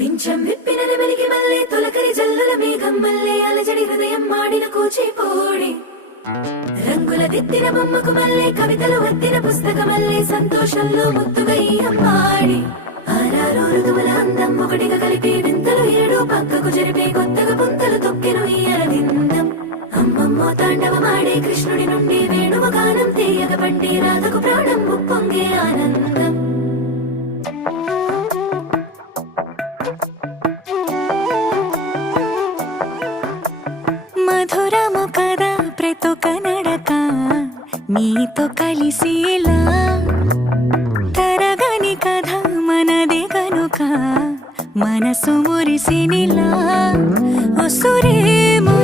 పింఛం విప్పిన నెమలికి మల్లె తొలకరి జల్లుల మేఘం మల్లె అలజడి హృదయం మాడిన కూచిపూడి రంగుల దిద్దిన బొమ్మకు మల్లె కవితలు వద్దిన పుస్తకమల్లె సంతోషంలో ముద్దుగా ఈ అమ్మాడి ఆరారు ఋతువుల అందం ఒకటిగా కలిపి వింతలు ఏడు పక్కకు జరిపే కొత్తగా పుంతలు తొక్కెను ఈ అరవిందం అమ్మమ్మో తాండవమాడే కృష్ణుడి నుండి వేణువ గానం తీయగ పండి రాధకు ప్రాణం ఉప్పొంగే ఆనందం మధురము కదా ప్రతొక నడక నీతో కలిసేలా తరగని కథ మనదే కనుక మనసు మురిసినిలా ఉసురేమో